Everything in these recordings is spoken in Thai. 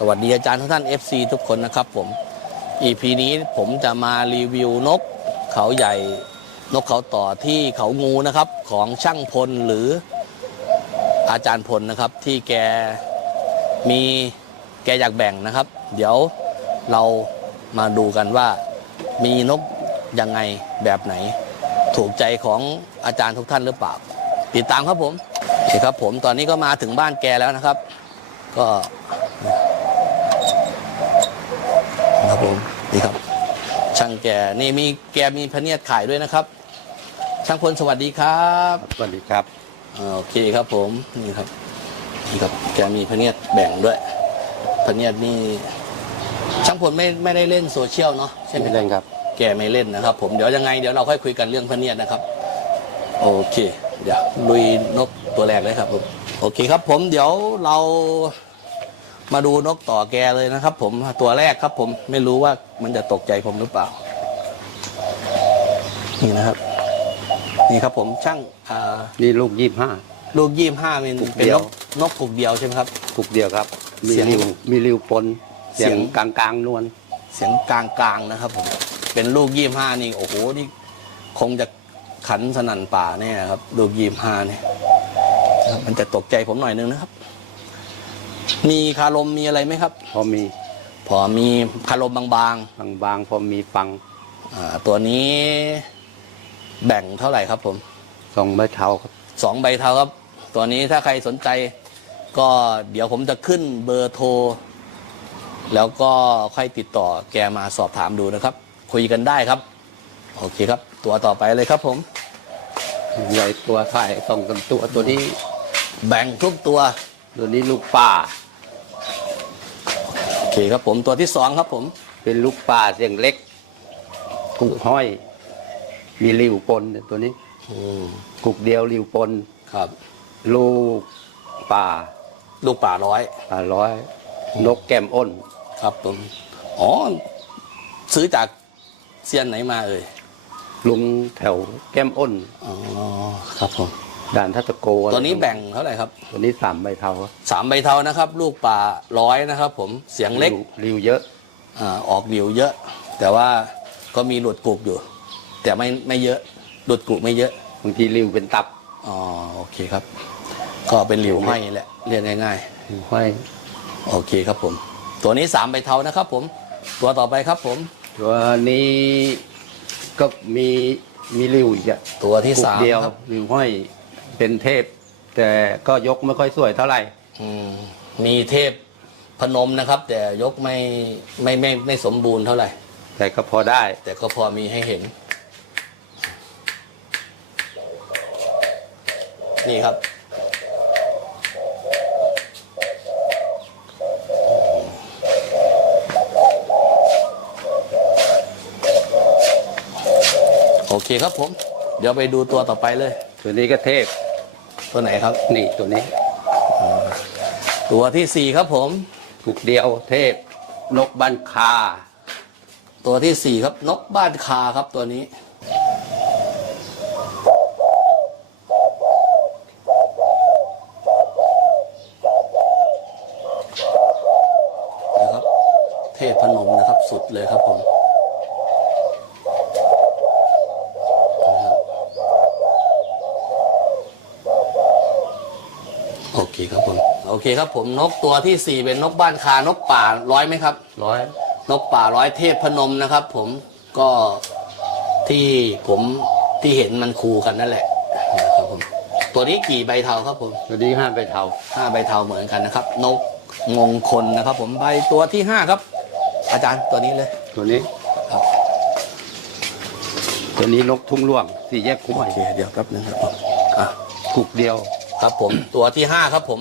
สวัสดีอาจารย์ทุกท่าน FC ทุกคนนะครับผม EP นี้ผมจะมารีวิวนกเขาใหญ่นกเขาต่อที่เขางูนะครับของช่างพลหรืออาจารย์พลนะครับ ที่แกมีแกอยากแบ่งนะครับ เดี๋ยวเรามาดูกันว่ามีนกยังไงแบบไหน ถูกใจของอาจารย์ทุกท่านหรือเปล่า ติดตามครับผมโอเคครับผมตอนนี้ก็มาถึงบ้านแกแล้วนะครับ ก็ ครับผมนี่ครับ ช่างแกนี่มีแกมีพะเนียดขายด้วยนะครับ ช่างพลสวัสดีครับสวัสดีครับอ่าโอเคครับผมนี่ครับนี่ครับแกมีพะเนียดแบ่งด้วยพะเนียดนี่ช่างพลไม่ไม่ได้เล่นโซเชียลเนาะใช่ไหมไม่เล่นครับ แกไม่เล่นนะครับ ผมเดี๋ยวยังไงเดี๋ยวเราค่อยคุยกันเรื่องพะเนียดนะครับ โอเค เดี๋ยวลุยนกตัวแรกเลยครับผมโอเคครับผมเดี๋ยวเรา มาดูนกต่อแกเลยนะครับ ผมตัวแรกครับ ผมไม่รู้ว่ามันจะตกใจผมหรือเปล่า นี่นะครับ นี่ครับ ผมช่างอ่านี่ลูกยี่ห้า ลูกยี่ห้าเป็นถูกเป็นเดีนยว กนกถูกเดียวใช่ไหมครับ ถูกเดียวครับ มีเสียงริวมีริวปนเสีเสียยง งกลางกลางๆนวลเสียงกลางๆนะครับ ผมเป็นลูกยี่ห้านี่โอ้โหนี่คงจะขันสนั่นป่าแน่ครับลูกยี่ห้าเนี่ยนะครับมันจะตกใจผมหน่อยนึงนะครับ มีคารมมีอะไรไหมครับ พอมีพอมีคารมบางบางบางๆพอมีปังๆอ่าตัวนี้แบ่งเท่าไหร่ครับผม สองใบเท้าครับ สองใบเทาครับ ตัวนี้ถ้าใครสนใจ ก็เดี๋ยวผมจะขึ้นเบอร์โทร แล้วก็ค่อยติดต่อแกมาสอบถามดูนะครับ คุยกันได้ครับ โอเคครับ ตัวต่อไปเลยครับผม ใหญ่ตัวไทยสองกันตัวตัวนี้ แบ่งทุกตัว ตัวนี้ลูกป่าโอ เคครับผมตัวที่สองครับผม เป็นลูกป่าเสียงเล็กกุกห้อย มีริวปนตัวนี้อืมกุกเดียวริวปน ครับ ลูกป่าลูกป่าร้อย ป่าร้อย นกแก้มอ้น ครับผม อ๋อ ซื้อจากเซียนไหนมาเอ่ย ลุงแถวแก้มอ้น อ๋อ ครับผม ด่านทัตโกอะไรตัวนี้แบ่งเท่าไหร่ครับตัวนี้สามใบเท้าครับสามใบเทานะครับ ลูกป่าร้อยนะครับ ผมเสียงเล็กริวริวเยอะอ่าออกเหนียวเยอะ แต่ว่าก็มีหลุดกรุบอยู่ แต่ไม่ไม่เยอะหลุดกรุบไม่เยอะบางทีริวเป็นตับอ๋อโอเคครับ ก็เป็นหลิวห้อยแหละเรียกง่ายห้อยๆ โอเคครับผม ตัวนี้สามใบเทานะครับ ผม ตัวต่อไปครับผม ตัวนี้ก็มีมีริวอีกอะตัวที่กุกสามเดียวครับริวห้อย เป็นเทพ แต่ก็ยกไม่ค่อยสวยเท่าไหร่อืมมีเทพพนมนะครับ แต่ยกไม่ไม่ไม่ไม่สมบูรณ์เท่าไหร่ แต่ก็พอได้ แต่ก็พอมีให้เห็น นี่ครับ โอเคครับผม เดี๋ยวไปดูตัวต่อไปเลย ตัวนี้ก็เทพ ตัวไหนครับ นี่ตัวนี้ตัวที่สี่ครับผมกุกเดียวเทพ นกบันคา ตัวที่สี่ครับ นกบ้านคาครับตัวนี้ นะครับ เทพพนมนะครับ สุดเลยครับผมนะครับโอ เคครับผมโอเคครับผมนกตัวที่สี่เป็นนกบ้านคานกป่าร้อยไหมครับ ร้อยนกป่าร้อยเทพพนมนะครับ ผมก็ที่ผมที่เห็นมันคูกันนั่นแหละนะครับผมตัวนี้กี่ใบเทาครับผมตัวนี้ห้าใบเทาห้าใบเทาเหมือนกันนะครับ นกมงคลนะครับ ผมใบตัวที่ห้าครับ อาจารย์ตัวนี้เลยตัวนี้ครับ ตัวนี้นกทุ่งล่วงสี่แยกคุ้มโอเคเดี๋ยวแป๊บนึงครับผมอะกุกเดียว ครับผมตัวที่ห้าครับผม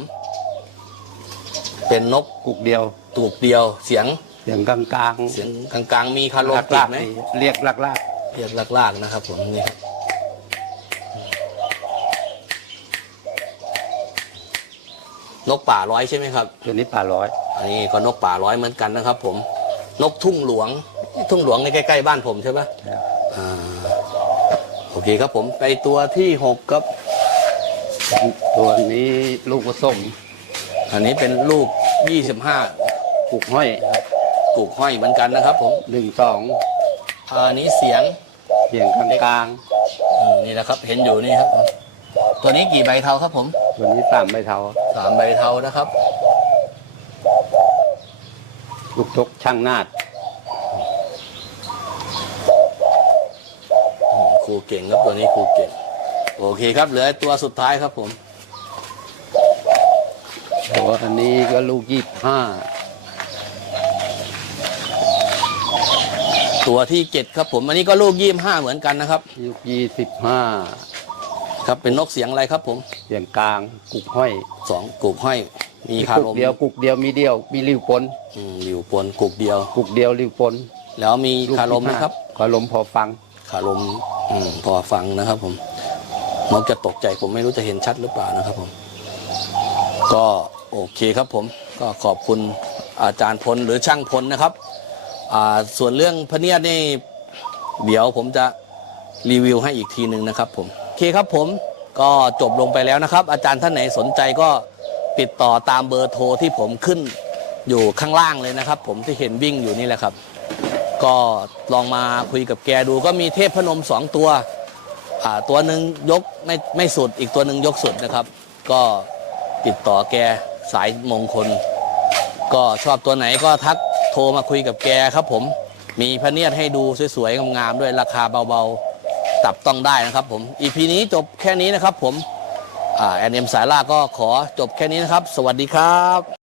เป็นนกกุกเดียวตูกเดียว เสียงเสียงกลางกลางเสียงกลางๆ มีคารมลากติลาดกไหมเรียกลากลากเรียกลากๆนะครับ ผมนี่ครับนกป่าร้อยใช่ไหมครับตัวนี้ป่าร้อย อันนี้ก็นกป่าร้อยเหมือนกันนะครับ ผม นกทุ่งหลวง ทุ่งหลวงในใกล้ๆบ้านผมใช่ปะอ่าโอเคครับผมไปตัวที่หกครับ ตัวนี้ลูกผสมอันนี้เป็นลูกยี่สิบห้ากุกห้อยกูกห้อยเหมือนกันนะครับ ผมหนึ่งสองอันนี้เสียงเสียงกลางกลางอืมนี่นะครับ เห็นอยู่นี่ครับ ตัวนี้กี่ใบเทาครับผมๆวันนี้สามใบเทาสามใบเทานะครับ ลูกชกช่างนาดอืมครูเก่งครับตัวนี้ครูเก่ง โอเคครับ เหลือตัวสุดท้ายครับผมตัวอันนี้ก็ลูกยี่ห้าตัวที่เจ็ดครับผมอันนี้ก็ลูกยี่ห้าเหมือนกันนะครับลูกยี่สิบห้าครับเป็นนกเสียงอะไรครับผม เสียงกลางกุกห้อยสองกุกห้อย มีคากุรกมเดียวกุกเดียวมีเดียวมีริ้วปนอืมหลิวปนกุกเดียว กุกเดียวริ้วปนแล้วมีลูกคารมที่นะครับ คารมพอฟัง คารมอืมพอฟังนะครับผม นกจะตกใจผมไม่รู้จะเห็นชัดหรือเปล่านะครับผม ก็โอเคครับผมก็ขอบคุณอาจารย์พลหรือช่างพลนะครับ ส่วนเรื่องพะเนียดนี่เดี๋ยวผมจะรีวิวให้อีกทีหนึ่งนะครับผมโอเคครับผมก็จบลงไปแล้วนะครับ อาจารย์ท่านไหนสนใจก็ติดต่อตามเบอร์โทรที่ผมขึ้นอยู่ข้างล่างเลยนะครับ ผมที่เห็นวิ่งอยู่นี่แหละครับ ก็ลองมาคุยกับแกดูก็มีเทพพนมสองตัว ตัวหนึ่งยกไม่ไม่สุดอีกตัวหนึ่งยกสุดนะครับ ก็ติดต่อแกสายมงคล ก็ชอบตัวไหนก็ทักโทรมาคุยกับแกครับผมมีพระเนียดให้ดูสวยๆงามๆด้วยราคาเบาๆตับต้องได้นะครับผมอีพีนี้จบแค่นี้นะครับผมอ่าแอนเอ็มสายล่าก็ขอจบแค่นี้นะครับ สวัสดีครับ